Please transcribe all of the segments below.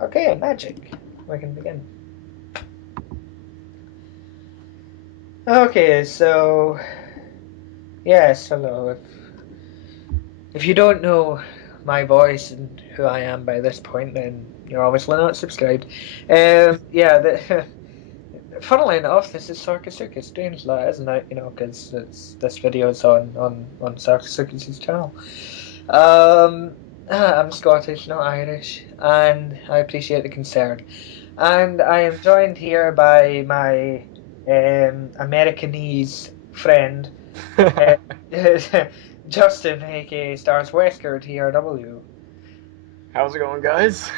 Okay, magic. We can begin. Okay, so yes, hello. If you don't know my voice and who I am by this point, then you're obviously not subscribed. Yeah, funnily enough, this is Sarcosuchas. Strange that, isn't it? You know, because this video is on Sarcosuchas' channel. Um, I'm Scottish, not Irish, and I appreciate the concern. And I am joined here by my Americanese friend, uh, Justin, aka STARSWeskerTRW. How's it going, guys?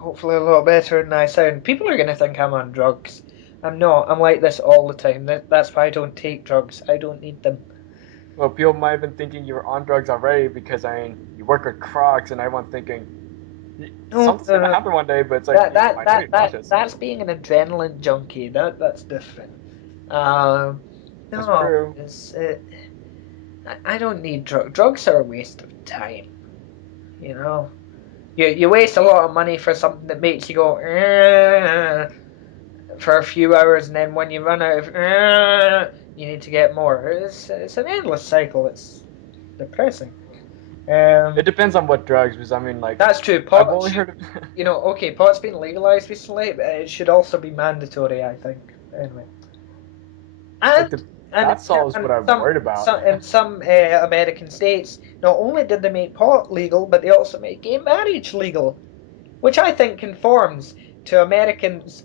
Hopefully, a little better than I sound. People are gonna think I'm on drugs. I'm not. I'm like this all the time. That's why I don't take drugs. I don't need them. Well, people might have been thinking you were on drugs already because you work with Crocs, and everyone thinking No, something's no, gonna no. happen one day, but it's like That that I know that you're that nauseous. that's being an adrenaline junkie. That's different. Um, That's no, true. I don't need drugs are a waste of time. You know, you waste a lot of money for something that makes you go for a few hours, and then when you run out of you need to get more. It's an endless cycle. It's depressing. It Um, depends on what drugs, because I mean, like, that's true. I've Pot only should, heard of. okay, pot's been legalized recently, but it should also be mandatory, I think. Anyway, like and the and that solves what I'm some worried about. some in some American states, not only did they make pot legal, but they also made gay marriage legal, which I think conforms to Americans'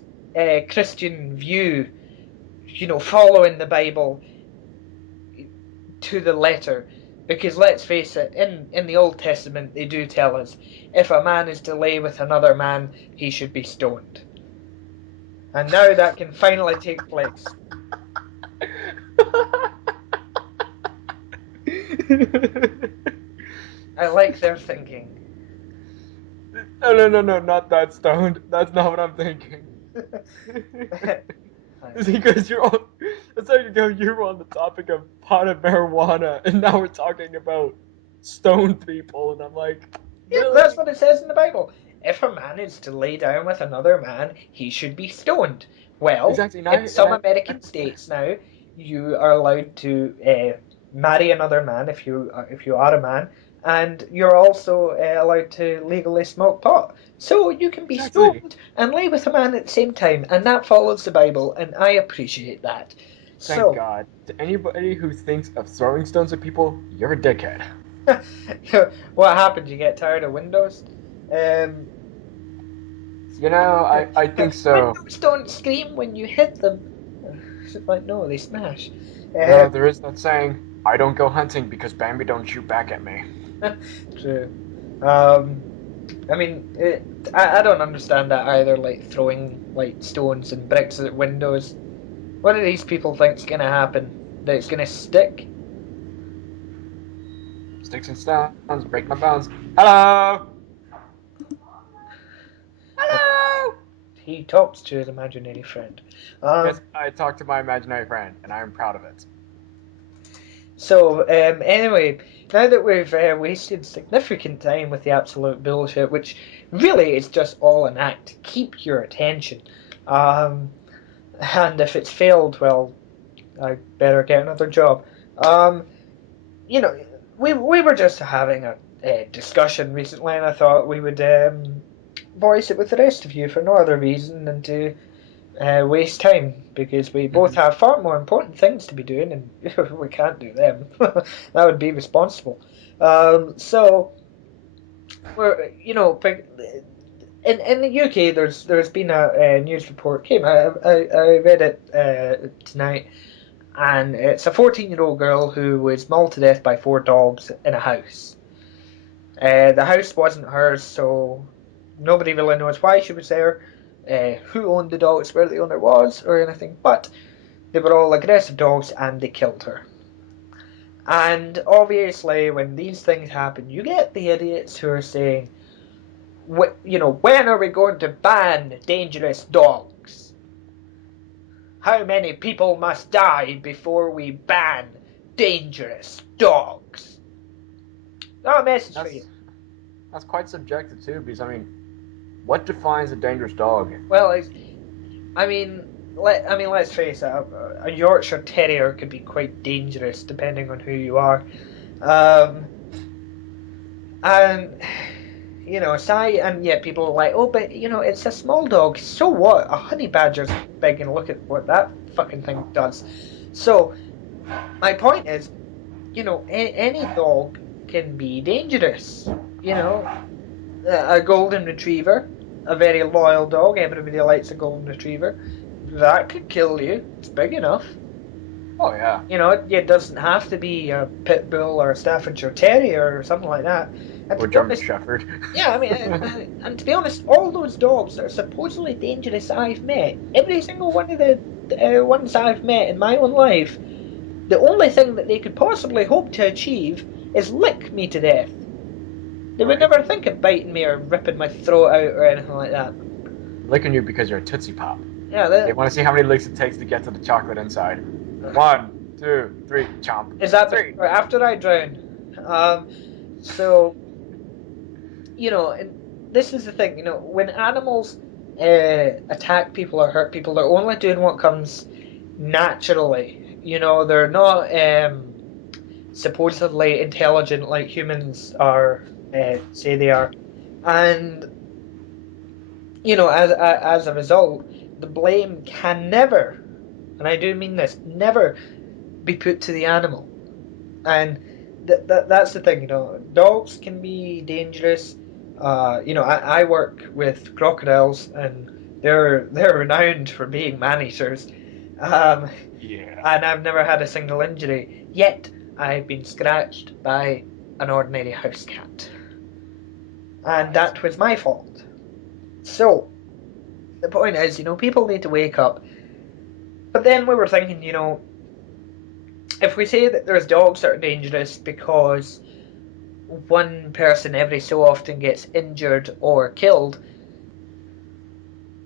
Christian view, following the Bible to the letter. Because let's face it, in the Old Testament, they do tell us if a man is to lay with another man, he should be stoned. And now that can finally take place. I like their thinking. No, no, no, no, not that stoned. That's not what I'm thinking. It's because you're on. It's like you were on the topic of pot and marijuana, and now we're talking about stoned people, and I'm like, Yep, that's really? what it says in the Bible. If a man is to lay down with another man, he should be stoned. Well, Exactly. And in and some I American states now, you are allowed to marry another man if you are a man, and you're also allowed to legally smoke pot. So you can be exactly. stoned and lay with a man at the same time, and that follows the Bible, and I appreciate that. Thank So, God. To anybody who thinks of throwing stones at people, you're a dickhead. what happened? You get tired of Windows? Um, I think so. Windows don't scream when you hit them. Like, no, they smash. There is that saying, I don't go hunting because Bambi don't shoot back at me. True. Um, I mean, I don't understand that either. Like throwing like stones and bricks at windows. What do these people think's gonna happen? That it's gonna stick? Sticks and stones, break my bones. Hello! And Hello! he talks to his imaginary friend. Um, Yes, I talked to my imaginary friend, and I am proud of it. Anyway, now that we've wasted significant time with the absolute bullshit, which really is just all an act to keep your attention, um, and if it's failed, well, I better get another job. Um, you know, we were just having a discussion recently, and I thought we would voice it with the rest of you for no other reason than to waste time because we both Hmm. have far more important things to be doing, and we can't do them. That would be responsible. So we're in the UK, there's been a news report came. I read it tonight, and it's a 14-year-old girl who was mauled to death by four dogs in a house. The house wasn't hers, so nobody really knows why she was there, who owned the dogs, where the owner was, or anything. But they were all aggressive dogs, and they killed her. And obviously, when these things happen, you get the idiots who are saying, when are we going to ban dangerous dogs? How many people must die before we ban dangerous dogs? Got a message for you. That's that's quite subjective too, because I mean, What defines a dangerous dog? Well, let's face it. A Yorkshire Terrier could be quite dangerous depending on who you are. Um, and and yet people are like, oh, but it's a small dog. So what? A honey badger's big, and look at what that fucking thing does. So my point is, any dog can be dangerous. A golden retriever, a very loyal dog. Everybody likes a golden retriever. That could kill you. It's big enough. Oh yeah. It doesn't have to be a pit bull or a Staffordshire Terrier or something like that. Or German Shepherd. Yeah, and to be honest, all those dogs that are supposedly dangerous I've met, every single one of the ones I've met in my own life, the only thing that they could possibly hope to achieve is lick me to death. They would never think of biting me or ripping my throat out or anything like that. Licking you because you're a Tootsie Pop. Yeah, they want to see how many licks it takes to get to the chocolate inside. 1, 2, 3, chomp. Is that before, after I drown? So, and this is the thing, when animals attack people or hurt people, they're only doing what comes naturally. They're not supposedly intelligent like humans are, say they are. And, as a result, the blame can never, and I do mean this, never be put to the animal. And that's the thing, dogs can be dangerous. I work with crocodiles, and they're renowned for being man-eaters. Yeah. And I've never had a single injury, yet I've been scratched by an ordinary house cat. And that was my fault. So, the point is, people need to wake up. But then we were thinking, if we say that there's dogs that are dangerous because one person every so often gets injured or killed,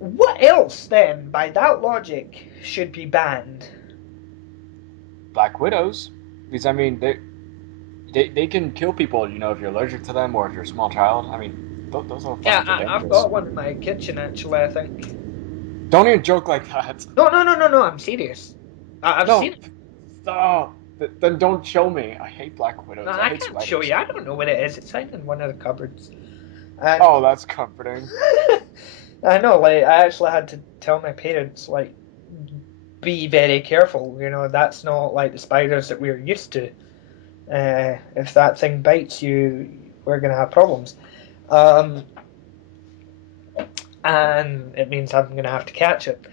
what else then, by that logic, should be banned? Black widows. Because, they can kill people, if you're allergic to them or if you're a small child. Those are dangerous. I've got one in my kitchen, actually, I think. Don't even joke like that. No, I'm serious. I've seen it. Stop. Then don't show me. I hate black widows. No, I can't spiders. Show you. I don't know what it is. It's hiding in one of the cupboards. Oh, that's comforting. I know. I actually had to tell my parents, be very careful. That's not like the spiders that we're used to. If that thing bites you, we're gonna have problems. And it means I'm gonna have to catch it.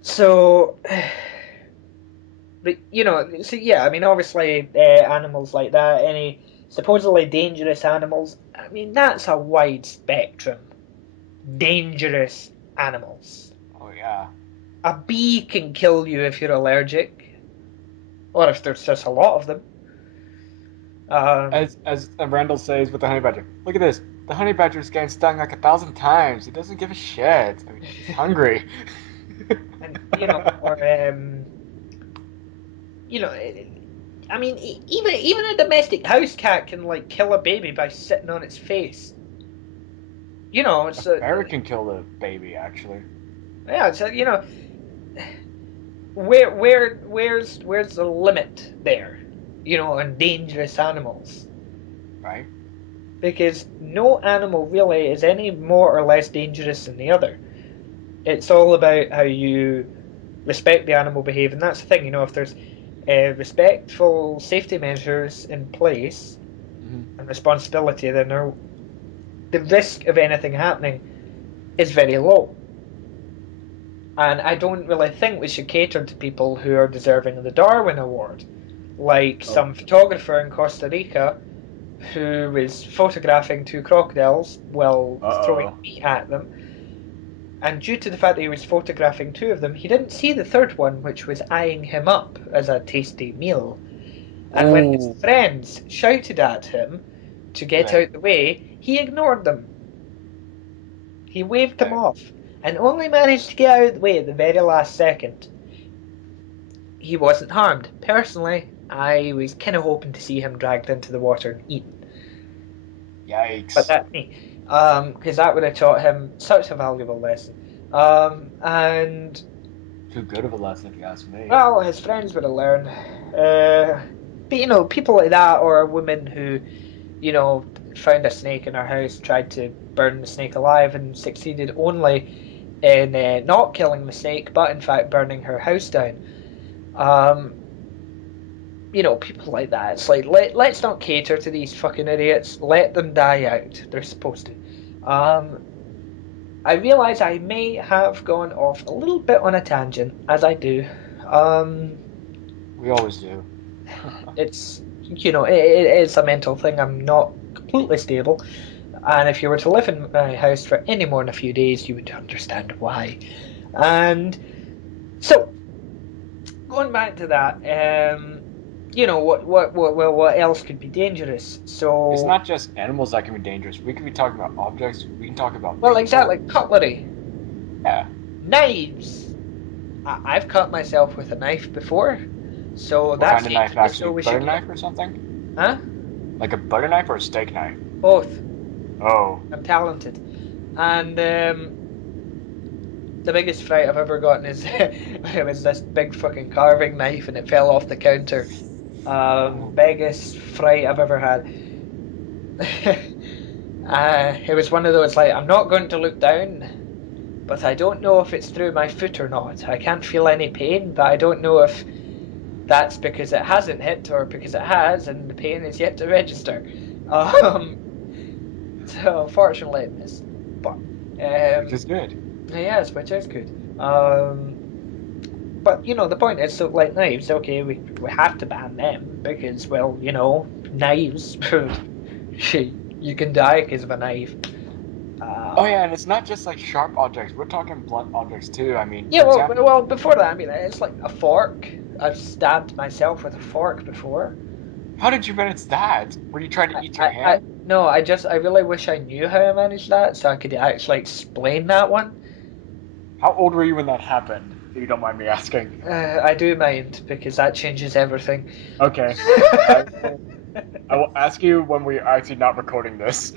So, but obviously, animals like that, any supposedly dangerous animals, that's a wide spectrum. Dangerous animals. Oh yeah. A bee can kill you if you're allergic, or if there's just a lot of them. As Randall says with the honey badger, look at this. The honey badger's getting stung 1,000 times. He doesn't give a shit. He's hungry. And even a domestic house cat can kill a baby by sitting on its face. It's a bear can kill the baby, actually. Yeah, so where's the limit there? On dangerous animals. Right. Because no animal really is any more or less dangerous than the other. It's all about how you respect the animal behave, and that's the thing. If there's respectful safety measures in place and responsibility, then the risk of anything happening is very low. And I don't really think we should cater to people who are deserving of the Darwin Award, like some photographer in Costa Rica who was photographing 2 crocodiles while throwing meat at them. And due to the fact that he was photographing 2 of them, he didn't see the 3rd one, which was eyeing him up as a tasty meal. And when his friends shouted at him to get out the way, he ignored them. He waved them off, and only managed to get out of the way at the very last second. He wasn't harmed. Personally, I was kind of hoping to see him dragged into the water and eaten. Yikes. But that's me. because that would have taught him such a valuable lesson. And Too good of a lesson, if you ask me. well, his friends would have learned. But people like that, or a woman who, found a snake in her house, tried to burn the snake alive, and succeeded only in not killing the snake, but in fact burning her house down. Um, People like that. It's like let's not cater to these fucking idiots. Let them die out. They're supposed to. Um, I realise I may have gone off a little bit on a tangent, as I do. Um, We always do. it's it is a mental thing. I'm not completely stable, and if you were to live in my house for any more than a few days, you would understand why. And so, going back to that, what else could be dangerous? So It's not just animals that can be dangerous. We can be talking about objects. We can talk about well, people. exactly, cutlery, Yeah. knives. I've cut myself with a knife before, so What that's kind of knife, dangerous. So actually? we Butter should knife or something? huh? Like a butter knife or a steak knife? Both. Oh. I'm talented, and the biggest fright I've ever gotten is it was this big fucking carving knife, and it fell off the counter. Biggest fright I've ever had. It was one of those like I'm not going to look down, but I don't know if it's through my foot or not. I can't feel any pain, but I don't know if that's because it hasn't hit or because it has, and the pain is yet to register. So fortunately it missed, but Which is good. yes, which is good. But the point is, so like knives, okay, we have to ban them because, well, knives. You can die because of a knife. Oh yeah, and it's not just like sharp objects. We're talking blunt objects too. I mean, Yeah, for example, well, before that, I mean, it's like a fork. I've stabbed myself with a fork before. how did you manage that? Were you trying to eat your I hand? no, I really wish I knew how I managed that so I could actually explain that one. How old were you when that happened? If you don't mind me asking. I do mind because that changes everything. Okay. I will ask you when we're actually not recording this.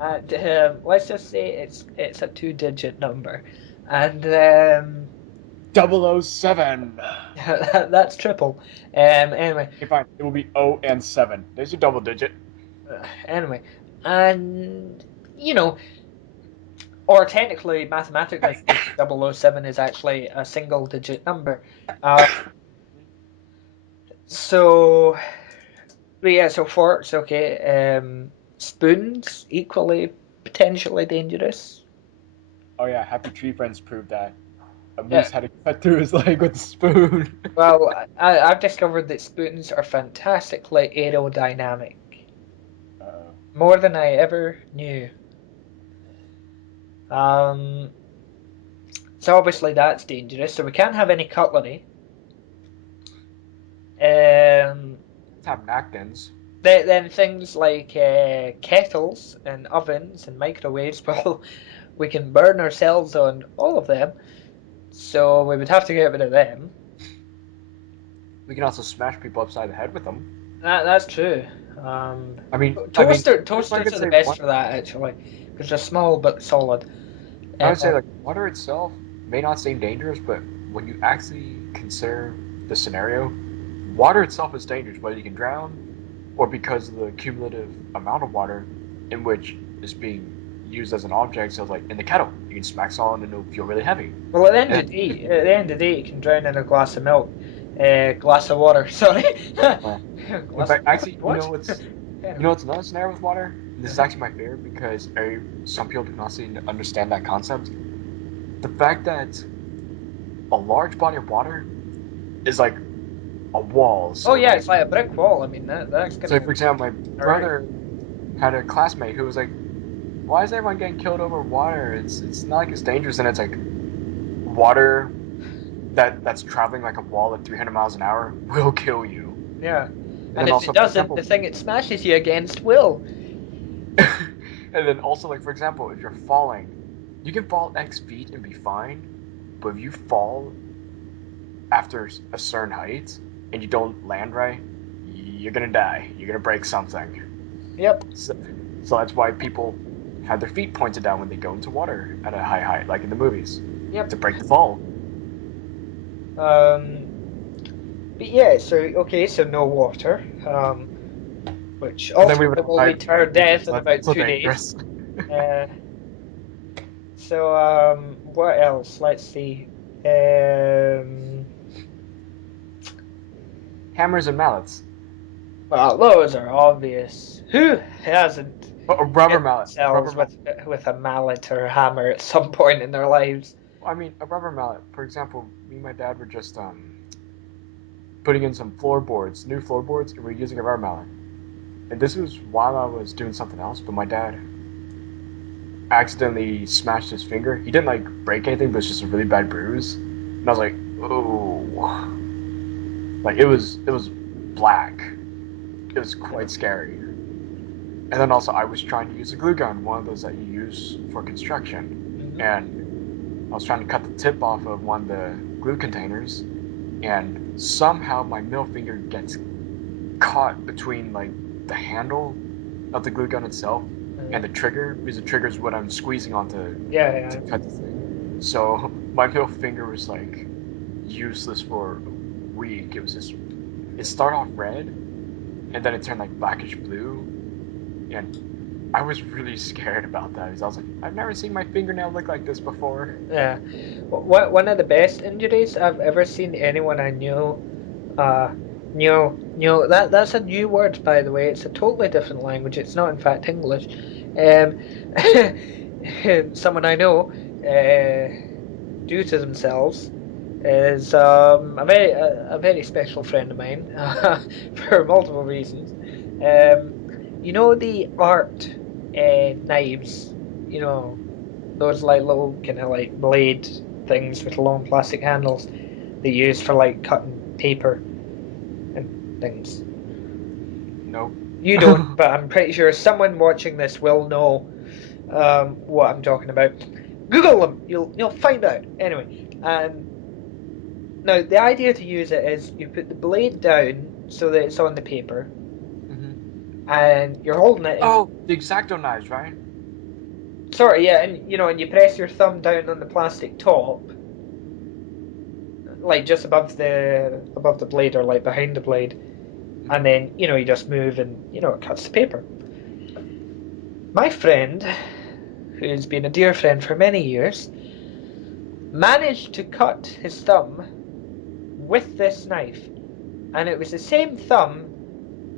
And let's just say it's a two-digit number, and 007. that's triple. Anyway, Okay, fine. It will be O and 7. There's your double digit. anyway, and you know, or technically, mathematically speaking, 007 is actually a single-digit number. Uh, so, but yeah, so forks, okay. Spoons, equally potentially dangerous. Oh yeah, Happy Tree Friends proved that. A Yeah. moose had to cut through his leg with a spoon. Well, I've discovered that spoons are fantastically aerodynamic. Uh, More than I ever knew. Um, so obviously that's dangerous. So we can't have any cutlery. Um, have napkins. then things like kettles and ovens and microwaves. Well, we can burn ourselves on all of them. So we would have to get rid of them. We can also smash people upside the head with them. That's true. Toasters are the best for that actually, because they're small but solid. I would say like water itself may not seem dangerous, but when you actually consider the scenario, water itself is dangerous, whether you can drown or because of the cumulative amount of water in which is being used as an object. So like in the kettle, you can smack salt and it'll feel really heavy. Well, at the end of the day, you can drown in a glass of milk, glass of water. Sorry. In fact, actually, you know what's another scenario with water? This is actually my favorite because some people do not seem to understand that concept. The fact that a large body of water is like a wall. So oh yeah, it's like a brick wall. I mean that's gonna. So, for example, my brother had a classmate who was like, "Why is everyone getting killed over water? It's not like it's dangerous." And it's like water that's traveling like a wall at 300 miles an hour will kill you. Yeah, and if it doesn't, the thing it smashes you against will. And then also, like for example, if you're falling, you can fall X feet and be fine, but if you fall after a certain height and you don't land right, you're gonna die. You're gonna break something. Yep. So that's why people have their feet pointed down when they go into water at a high height, like in the movies, Yep. to break the fall. But yeah, so okay, so no water, which And then we would ultimately all will die lead to her because death in that's about also 2 days. dangerous. Uh, so what else? Let's see. Um, Hammers and mallets. well, those are obvious. Who hasn't Oh, a rubber hit mallet. A rubber themselves mallet. with a mallet or a hammer at some point in their lives? I mean, a rubber mallet. For example, me and my dad were just putting in some floorboards, new floorboards, and we are using a rubber mallet. And this was while I was doing something else, but my dad accidentally smashed his finger. He didn't like break anything, but it's just a really bad bruise. And I was like, oh, like it was black. It was quite scary. And then also I was trying to use a glue gun, one of those that you use for construction, Mm-hmm. and I was trying to cut the tip off of one of the glue containers, and somehow my middle finger gets caught between like the handle of the glue gun itself and the trigger, because the trigger is what I'm squeezing onto Yeah, to yeah. cut the thing. So my middle finger was like useless for a week. It was just it started off red and then it turned like blackish blue, and I was really scared about that because I was like, I've never seen my fingernail look like this before. Yeah. One of the best injuries I've ever seen anyone I knew. That's a new word, by the way. It's a totally different language. It's not, in fact, English. Um, someone I know, due to themselves, is a very special friend of mine for multiple reasons. Um, you know the art knives, you know those like little kind of like blade things with long plastic handles they use for like cutting paper and things. Nope. You don't, but I'm pretty sure someone watching this will know what I'm talking about. Google them, you'll find out. Anyway, and now the idea to use it is you put the blade down so that it's on the paper, Mm-hmm. and you're holding it in. Oh, the Exacto knives, right? Sorry, yeah, and and you press your thumb down on the plastic top, like just above the blade or like behind the blade, and Mm-hmm. then you just move and it cuts the paper. My friend, who's been a dear friend for many years, managed to cut his thumb with this knife, and it was the same thumb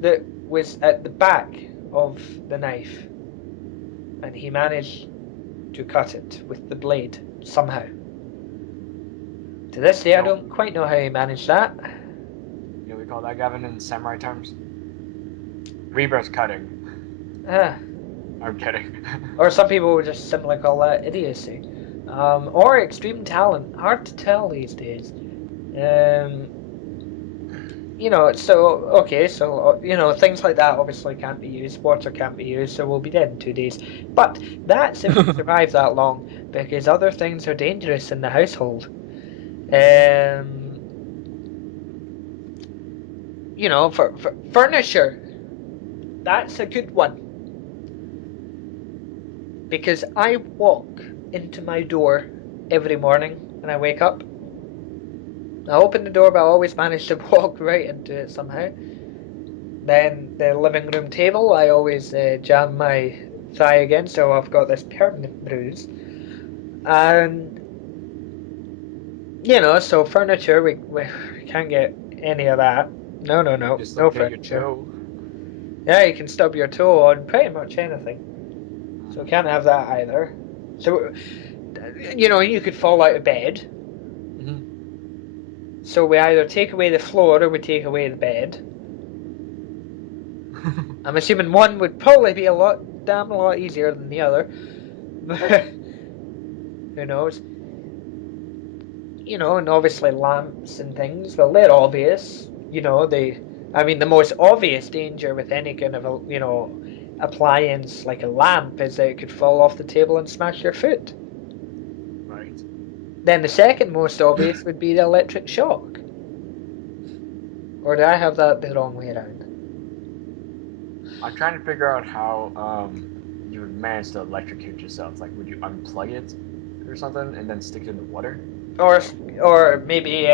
that was at the back of the knife, and he managed to cut it with the blade somehow. To this day, I No, don't quite know how he managed that. you know we call that, Gavin, in samurai terms? Rebirth cutting. Ah, I'm kidding. or some people would just simply call that idiocy, or extreme talent. Hard to tell these days. Um, so okay, so things like that obviously can't be used. Water can't be used, so we'll be dead in 2 days. But that's if we survive that long, because other things are dangerous in the household. Um, for furniture, that's a good one because I walk into my door every morning when I wake up. I open the door, but I always manage to walk right into it somehow. Then the living room table, I always jam my thigh against, so I've got this permanent bruise. And so furniture, we can't get any of that. No, no, You no, no dislocate your furniture. toe. Yeah, you can stub your toe on pretty much anything, so we can't have that either. So you could fall out of bed. Mm-hmm. So we either take away the floor or we take away the bed. I'm assuming one would probably be damn a lot easier than the other. Who knows? And obviously lamps and things. Well, they're obvious. The most obvious danger with any kind of appliance like a lamp is that it could fall off the table and smash your foot. Right. Then the second most obvious would be the electric shock. Or do I have that the wrong way around? I'm trying to figure out how you would manage to electrocute yourself? Like, would you unplug it or something and then stick it in the water? Or maybe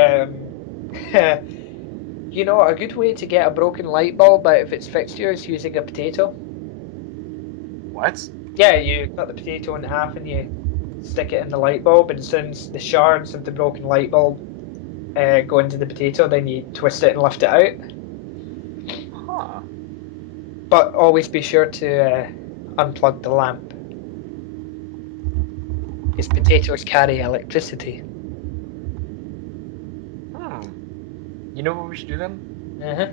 you know, a good way to get a broken light bulb out of its fixture is using a potato. What? Yeah, you cut the potato in half and you stick it in the light bulb, and since the shards of the broken light bulb go into the potato, then you twist it and lift it out. Huh. But always be sure to unplug the lamp, because potatoes carry electricity. You know what we should do then? Uh-huh.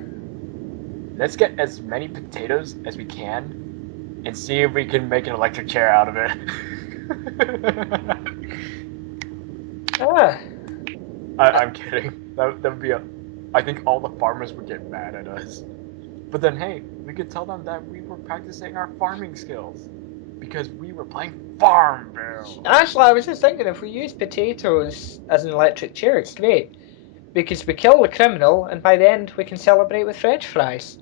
Let's get as many potatoes as we can and see if we can make an electric chair out of it. Ah. I'm kidding. That would be a. I think all the farmers would get mad at us. But then, hey, we could tell them that we were practicing our farming skills because we were playing Farmville. Actually, I was just thinking, if we use potatoes as an electric chair, it's great. Because we kill the criminal, and by the end we can celebrate with French fries.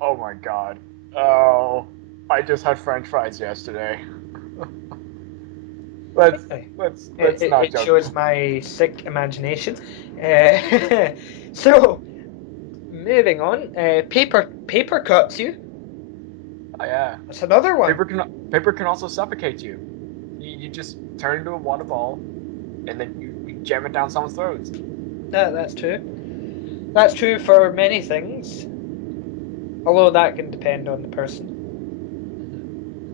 Oh my god. Oh, I just had French fries yesterday. let's not It joke. shows my sick imagination. So, moving on. Paper cuts you. Oh yeah. That's another one. Paper can also suffocate you. You just turn into a water ball, and then you jam it down someone's throats. That's true. That's true for many things. Although that can depend on the person.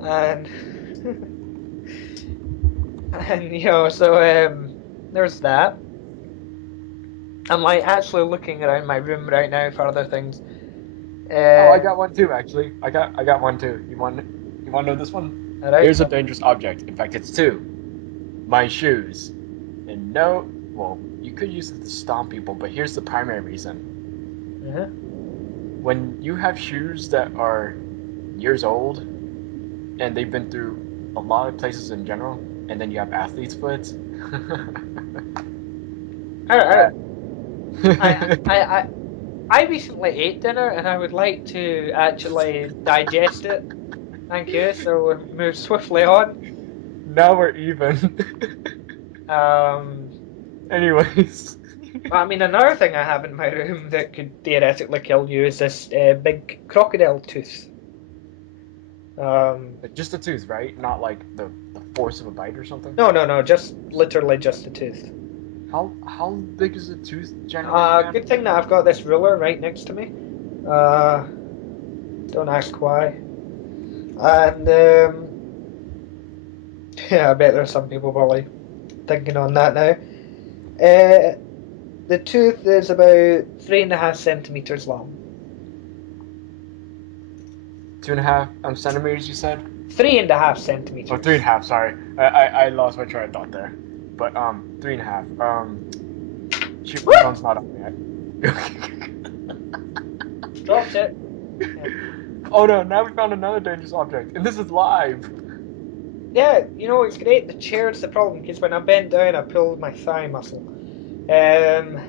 And and you know, so there's that. I'm like actually looking around my room right now for other things. Oh, I got one too. Actually, I got one too. You want to know this one? Right. Here's a dangerous object. In fact, it's two. My shoes. And no, well, you could use it to stomp people, but here's the primary reason. Uh-huh. When you have shoes that are years old, and they've been through a lot of places in general, and then you have athlete's foot. I recently ate dinner and I would like to actually digest it. Thank you. So we'll move swiftly on. Now we're even. Anyways. I mean, another thing I have in my room that could theoretically kill you is this big crocodile tooth. Just a tooth, right? Not like the force of a bite or something? No, just literally just a tooth. How big is a tooth generally? Good thing that I've got this ruler right next to me. Don't ask why. And yeah, I bet there's some people probably thinking on that now. The tooth is about 3.5 centimeters long. 2.5 centimeters, you said? 3.5 centimeters. Oh, 3.5. Sorry, I lost my train of thought there. But 3.5. Shoot, my phone's not on yet. Dropped it. Oh no! Now we found another dangerous object, and this is live. Yeah, you know it's great. The chair's the problem because when I bent down, I pulled my thigh muscle. Anyway.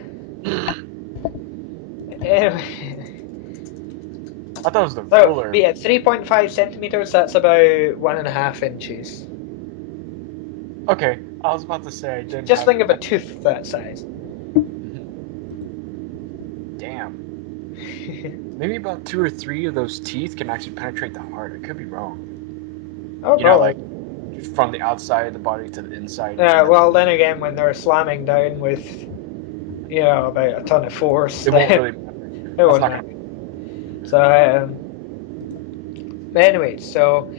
I thought it was the ruler. Yeah, 3.5 centimeters. That's about 1.5 inches. Okay, I was about to say. I didn't Just think of a tooth that size. Damn. Maybe about 2 or 3 of those teeth can actually penetrate the heart. I could be wrong. Oh, you know, like from the outside of the body to the inside. Yeah, well, then again, when they're slamming down with, you know, about a ton of force, it won't really matter. It won't matter. So, anyway, so,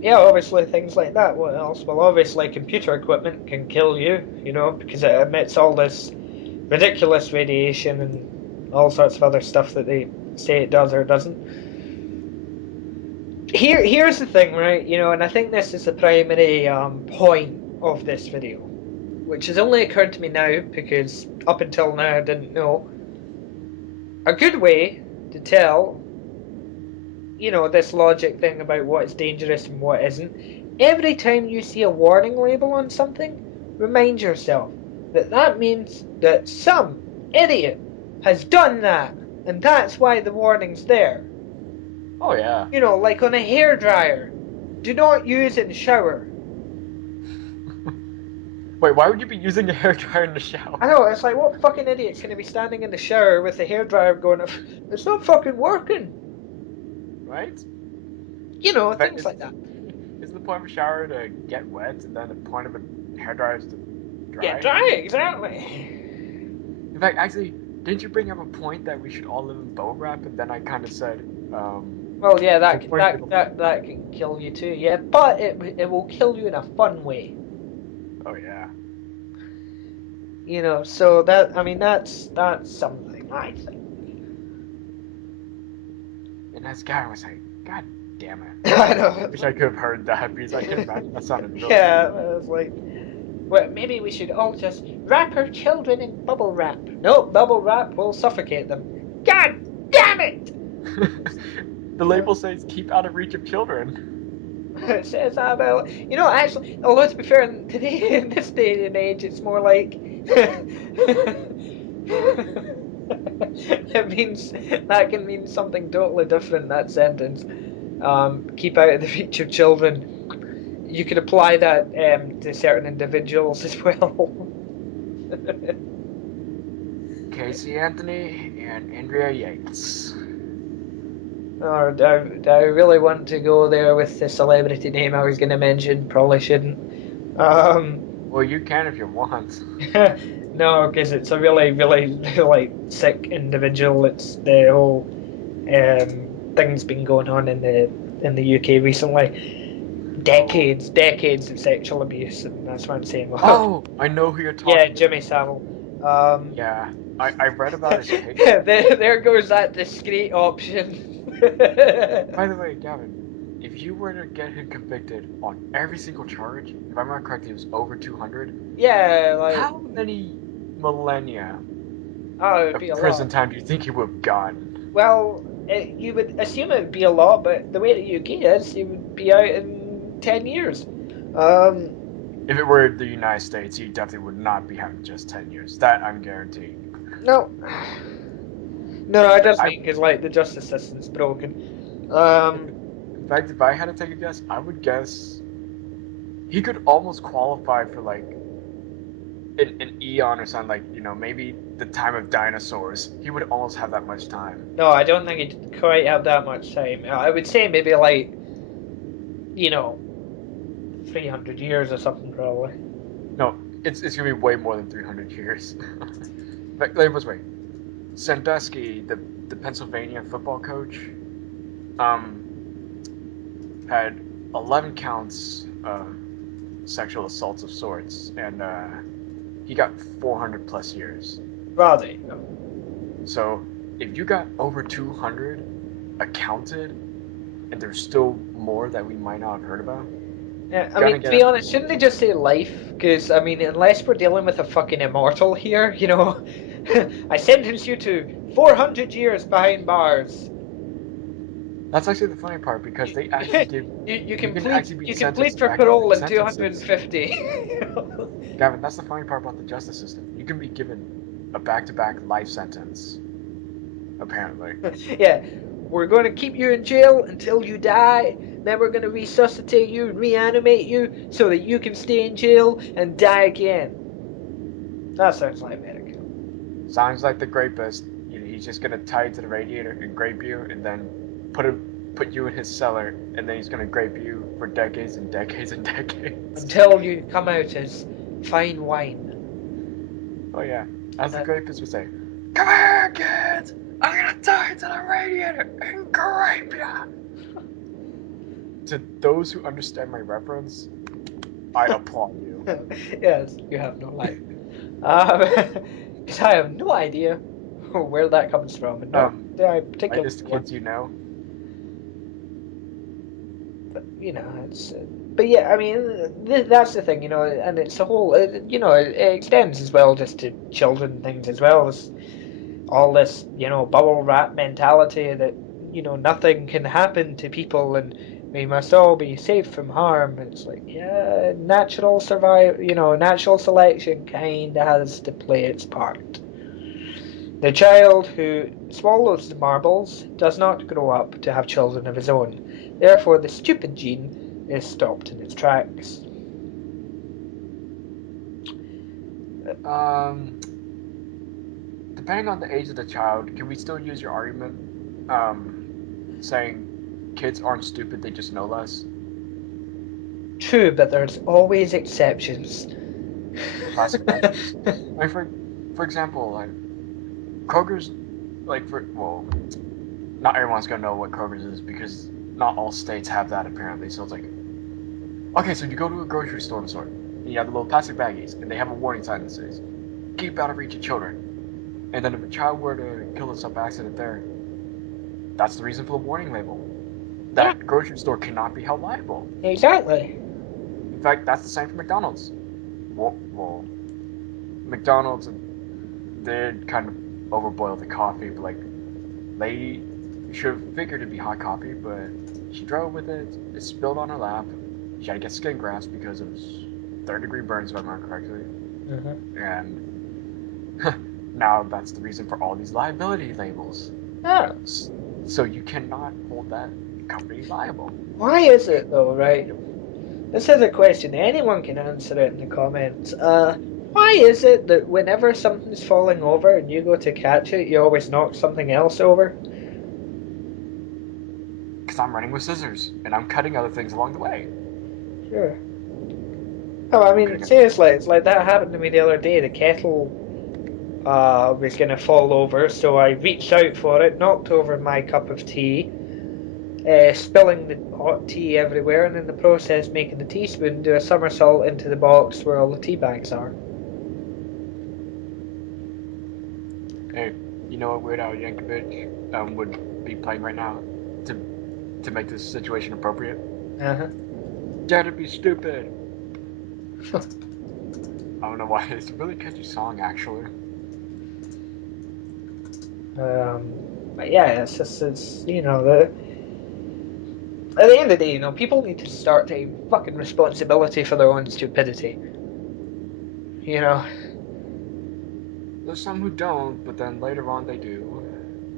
yeah, obviously things like that. What else? Well, obviously computer equipment can kill you, you know, because it emits all this ridiculous radiation and all sorts of other stuff that they say it does or doesn't. Here's the thing, right? You know, and I think this is the primary point of this video, which has only occurred to me now because up until now I didn't know. A good way to tell, you know, this logic thing about what is dangerous and what isn't, every time you see a warning label on something, remind yourself that that means that some idiot has done that, and that's why the warning's there. Oh yeah. You know, like on a hairdryer. Do not use in shower. Wait, why would you be using a hairdryer in the shower? I know, it's like, what fucking idiot's going to be standing in the shower with the hairdryer going, it's not fucking working. Right? You know, In fact, things like that. is the point of a shower to get wet, and then the point of a hairdryer is to Yeah, dry? dry, exactly. In fact, actually, didn't you bring up a point that we should all live in bubble wrap? And then I kind of said, Well, yeah, the point of that can kill you too. Yeah, but it will kill you in a fun way. oh yeah. You know, so that I mean that's something I think. And as Gavin was like, God damn it. I know. I wish I could have heard that because I can imagine that sounded really Yeah, good. I was like, well, maybe we should all just wrap our children in bubble wrap. No, bubble wrap will suffocate them. God damn it! The label says keep out of reach of children. It says that about, you know, actually, although to be fair, today in this day and age, it's more like it means that can mean something totally different. That sentence, keep out of the reach of children. You could apply that to certain individuals as well. Casey Anthony and Andrea Yates. Or do I really want to go there with the celebrity name I was going to mention? Probably shouldn't. Well, you can if you want. No, because it's a really, really, like sick individual. It's the whole thing's been going on in the UK recently. Decades of sexual abuse, and that's what I'm saying. Oh, I know who you're talking Yeah, about. Jimmy Savile. Yeah, I read about his case. there goes that discreet option. By the way, Gavin, if you were to get him convicted on every single charge, if I remember correctly, it was over 200. Yeah, like How many millennia oh, it'd of be a prison lot. time do you think he would have gotten? Well, you would assume it would be a lot, but the way the UK is, he would be out in 10 years. If it were the United States, he definitely would not be having just 10 years. That I'm guaranteeing. No. No, I just I, think it's like the justice system's broken. in fact, if I had to take a guess, I would guess he could almost qualify for like an eon or something, like, you know, maybe the time of dinosaurs. He would almost have that much time. No, I don't think he'd quite have that much time. I would say maybe like, you know, 300 years or something probably. No, it's gonna be way more than 300 years. But let's wait. Sandusky, the Pennsylvania football coach, had 11 counts of sexual assaults of sorts, and he got 400 plus years. Rather. So if you got over 200 accounted, and there's still more that we might not have heard about. Yeah, I mean, to be honest, shouldn't they just say life? Because, I mean, unless we're dealing with a fucking immortal here, you know, I sentence you to 400 years behind bars. That's actually the funny part, because they actually give you can plead for parole in 250. Gavin, that's the funny part about the justice system. You can be given a back-to-back life sentence, apparently. Yeah, we're going to keep you in jail until you die. Then we're going to resuscitate you and reanimate you so that you can stay in jail and die again. That sounds like America. Sounds like the rapist. He's just going to tie you to the radiator and grape you, and then put you in his cellar, and then he's going to grape you for decades and decades and decades. Until you come out as fine wine. Oh yeah, as the rapist would say, "Come here, kids! I'm going to tie you to the radiator and grape ya!" To those who understand my reference, I applaud you. Yes, you have no life. Because I have no idea where that comes from. And I particularly just kids, you know. But, you know, it's. But yeah, I mean, that's the thing, you know, and it's a whole. You know, it extends as well just to children things as well as all this, you know, bubble wrap mentality that, you know, nothing can happen to people and we must all be safe from harm. It's like, yeah, natural selection kind of has to play its part. The child who swallows the marbles does not grow up to have children of his own. Therefore, the stupid gene is stopped in its tracks. Depending on the age of the child, can we still use your argument, saying kids aren't stupid, they just know less? True, but there's always exceptions. Classic exceptions. Like for example, like Kroger's, not everyone's gonna know what Kroger's is because not all states have that apparently. So it's like, okay, so you go to a grocery store, and you have the little plastic baggies, and they have a warning sign that says, "Keep out of reach of children." And then if a child were to kill themselves by accident there, that's the reason for the warning label. That grocery store cannot be held liable. Exactly. In fact, that's the same for McDonald's. Well, McDonald's did kind of overboil the coffee, but like, lady should have figured it'd be hot coffee, but she drove with it. It spilled on her lap. She had to get skin grafts because it was third-degree burns, if I remember correctly. And now that's the reason for all these liability labels. Yeah. So you cannot hold that company liable. Why is it though, right? This is a question. Anyone can answer it in the comments. Why is it that whenever something's falling over and you go to catch it, you always knock something else over? Because I'm running with scissors, and I'm cutting other things along the way. Sure. Oh, I mean, seriously, it's like that happened to me the other day. The kettle was going to fall over, so I reached out for it, knocked over my cup of tea, spilling the hot tea everywhere, and in the process making the teaspoon do a somersault into the box where all the tea bags are. Hey, you know what Weird Al Yankovic would be playing right now to make this situation appropriate? Dare to be stupid. I don't know why. It's a really catchy song, actually. But yeah, it's just, at the end of the day, people need to start taking fucking responsibility for their own stupidity. There's some who don't, but then later on they do,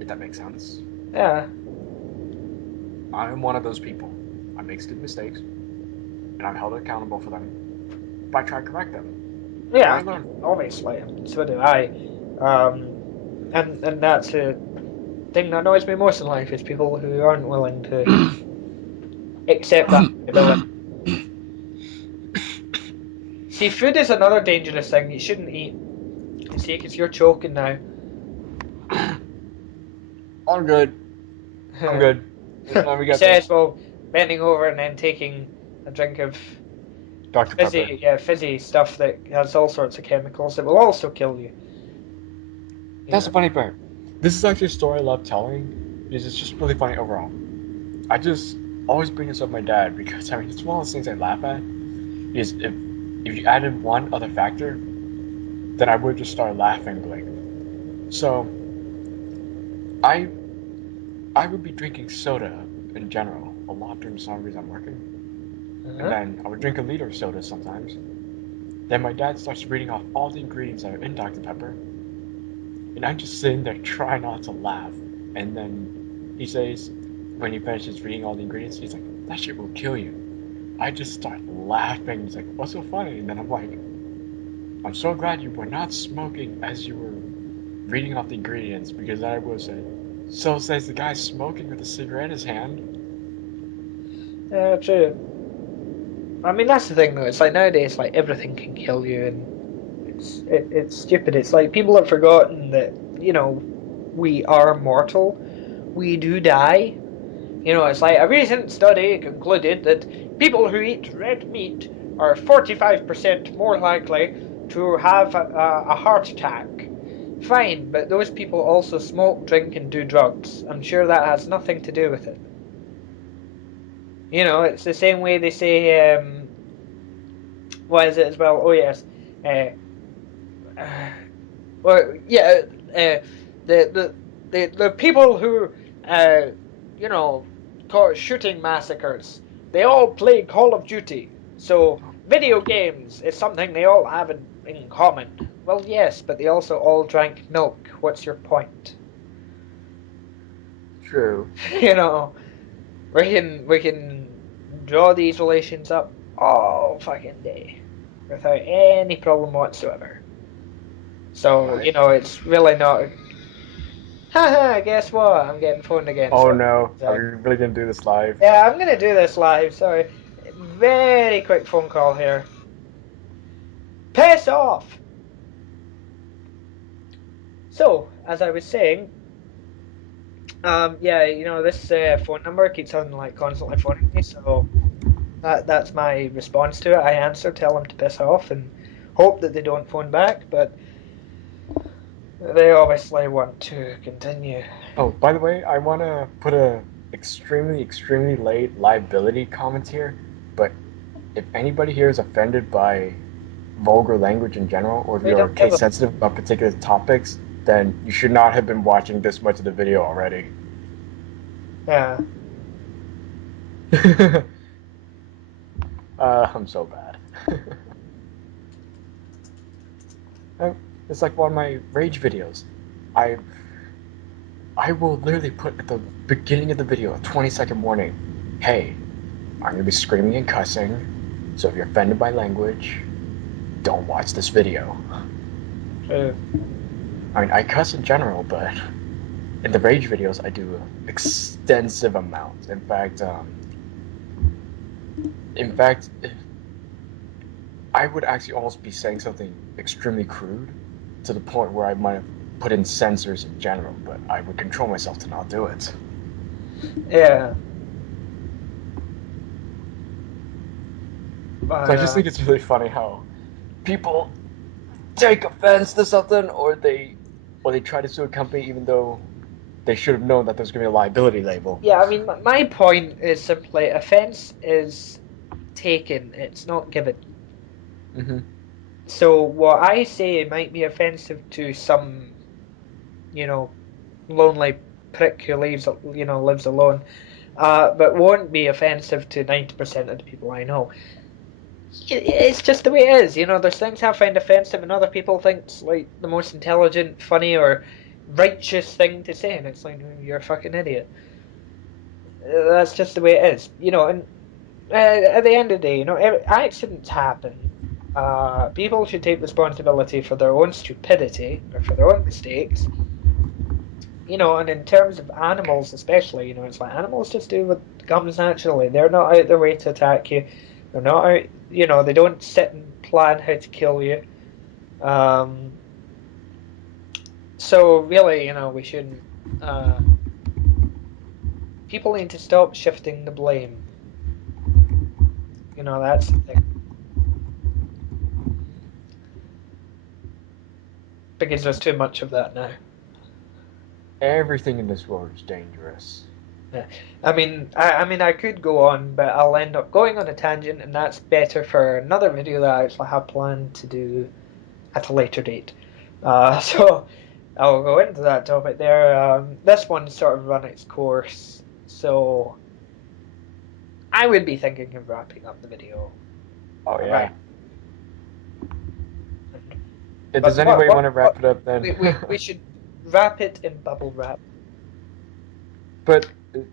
if that makes sense. Yeah. I'm one of those people. I make stupid mistakes, and I'm held accountable for them, but I try to correct them. Yeah, obviously. So do I. And that's the thing that annoys me most in life is people who aren't willing to accept that ability. See, food is another dangerous thing you shouldn't eat. See, because you're choking now. I'm good. I'm good. He says, well, bending over and then taking a drink of Dr. Pepper. fizzy stuff that has all sorts of chemicals that will also kill you. That's the funny part. This is actually a story I love telling because it's just really funny overall. I just always bring this up with my dad because it's one of those things I laugh at. Is if you added one other factor, then I would just start laughing. So I would be drinking soda in general a lot during the summer I'm working, and then I would drink a liter of soda sometimes. Then my dad starts reading off all the ingredients that are in Dr. Pepper, and I'm just sitting there trying not to laugh. And then he says, when he finishes reading all the ingredients, he's like, "That shit will kill you." I just start laughing. He's like, "What's so funny?" And then I'm like, "I'm so glad you were not smoking as you were reading off the ingredients, because I was so says the guy smoking with a cigarette in his hand." Yeah, true. I mean, that's the thing though. It's like nowadays, like everything can kill you, and it's stupid. It's like people have forgotten that we are mortal. We do die. It's like a recent study concluded that people who eat red meat are 45% more likely to have a heart attack. Fine, but those people also smoke, drink, and do drugs. I'm sure that has nothing to do with it. It's the same way they say, what is it as well? Oh, yes. Well, yeah, the people who, cause shooting massacres, they all play Call of Duty. So video games is something they all have in common. Well, yes, but they also all drank milk. What's your point? True. You know, we can draw these relations up all fucking day without any problem whatsoever. So, Right. it's really not. Haha, guess what? I'm getting phoned again. Oh Sorry. no, are we Zach. really gonna do this live? Yeah, I'm gonna do this live. Sorry. Very quick phone call here. Piss off! So, as I was saying, yeah, this phone number keeps on like constantly phoning me, so that's my response to it. I answer, tell them to piss off, and hope that they don't phone back, but they obviously want to continue. Oh, by the way, I wanna put a extremely late liability comment here, but if anybody here is offended by vulgar language in general, or if We you're don't give case a sensitive about particular topics, then you should not have been watching this much of the video already. yeah. I'm so bad. It's like one of my rage videos. I I will literally put at the beginning of the video a 20-second warning. Hey, I'm gonna be screaming and cussing, so if you're offended by language, don't watch this video. True. I mean, I cuss in general, but in the rage videos, I do extensive amounts. In fact, I would actually almost be saying something extremely crude, to the point where I might have put in censors in general, but I would control myself to not do it. Yeah. So But I just think it's really funny how people take offense to something, or they try to sue a company even though they should have known that there's going to be a liability label. yeah, I mean, my point is simply offense is taken, it's not given. Mm-hmm. So what I say might be offensive to some, you know, lonely prick who lives alone, but won't be offensive to 90% of the people I know. It's just the way it is. There's things I find offensive and other people think it's like the most intelligent, funny, or righteous thing to say, and it's like, you're a fucking idiot. That's just the way it is. And at the end of the day, accidents happen. People should take responsibility for their own stupidity or for their own mistakes. And in terms of animals, especially, it's like animals just do what comes naturally. They're not out their way to attack you. They're not out, they don't sit and plan how to kill you. Um, so really, we shouldn't. People need to stop shifting the blame. That's the thing. Because there's too much of that now. Everything in this world is dangerous. Yeah. I could go on, but I'll end up going on a tangent, and that's better for another video that I actually have planned to do at a later date. So I'll go into that topic there. This one's sort of run its course, so I would be thinking of wrapping up the video. Oh yeah. Right. If there's any way you want to wrap it up, then. We should wrap it in bubble wrap. But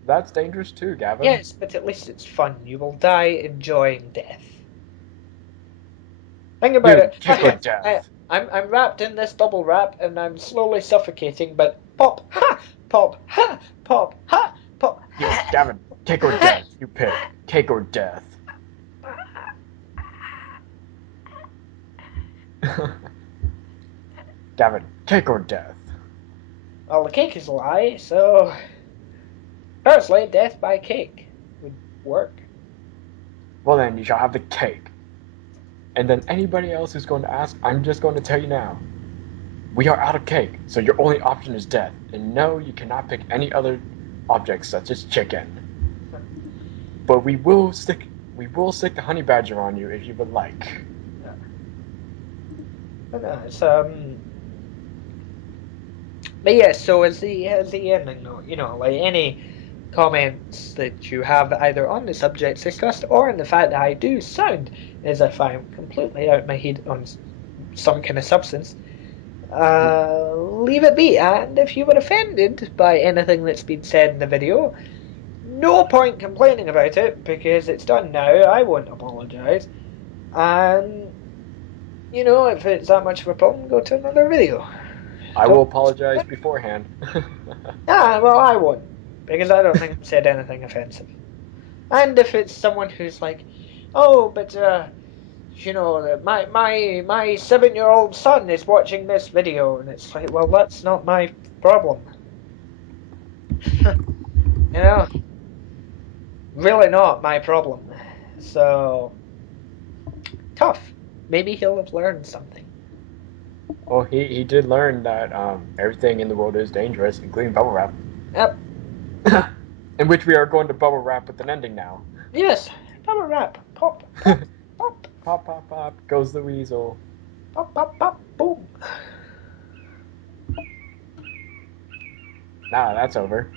that's dangerous too, Gavin. Yes, but at least it's fun. You will die enjoying death. Think about Dude, it. kick or death. I'm wrapped in this bubble wrap and I'm slowly suffocating, but pop, ha, pop, ha, pop, ha, pop. Yes, Gavin, kick or death. You pick. Cake or death. Gavin, cake or death. Well, the cake is a lie, so personally, death by cake would work. Well then, you shall have the cake. And then anybody else who's going to ask, I'm just going to tell you now. We are out of cake, so your only option is death. And no, you cannot pick any other objects such as chicken. But we will stick the honey badger on you if you would like. Yeah. But no, it's But yeah, so as the ending note, like any comments that you have either on the subjects discussed or on the fact that I do sound as if I'm completely out of my head on some kind of substance, leave it be. And if you were offended by anything that's been said in the video, no point complaining about it because it's done now. I won't apologise. And if it's that much of a problem, go to another video. I will Don't. apologize beforehand. Well, I won't because I don't think I've said anything offensive. And if it's someone who's like, oh, but my 7-year-old son is watching this video, and it's like, well, that's not my problem. Really not my problem. So tough. Maybe he'll have learned something. Well, he did learn that everything in the world is dangerous, including bubble wrap. Yep. In which we are going to bubble wrap with an ending now. Yes. Bubble wrap. Pop. Pop. Pop. Pop, pop, pop goes the weasel. Pop. Pop. Pop. Boom. Nah, that's over.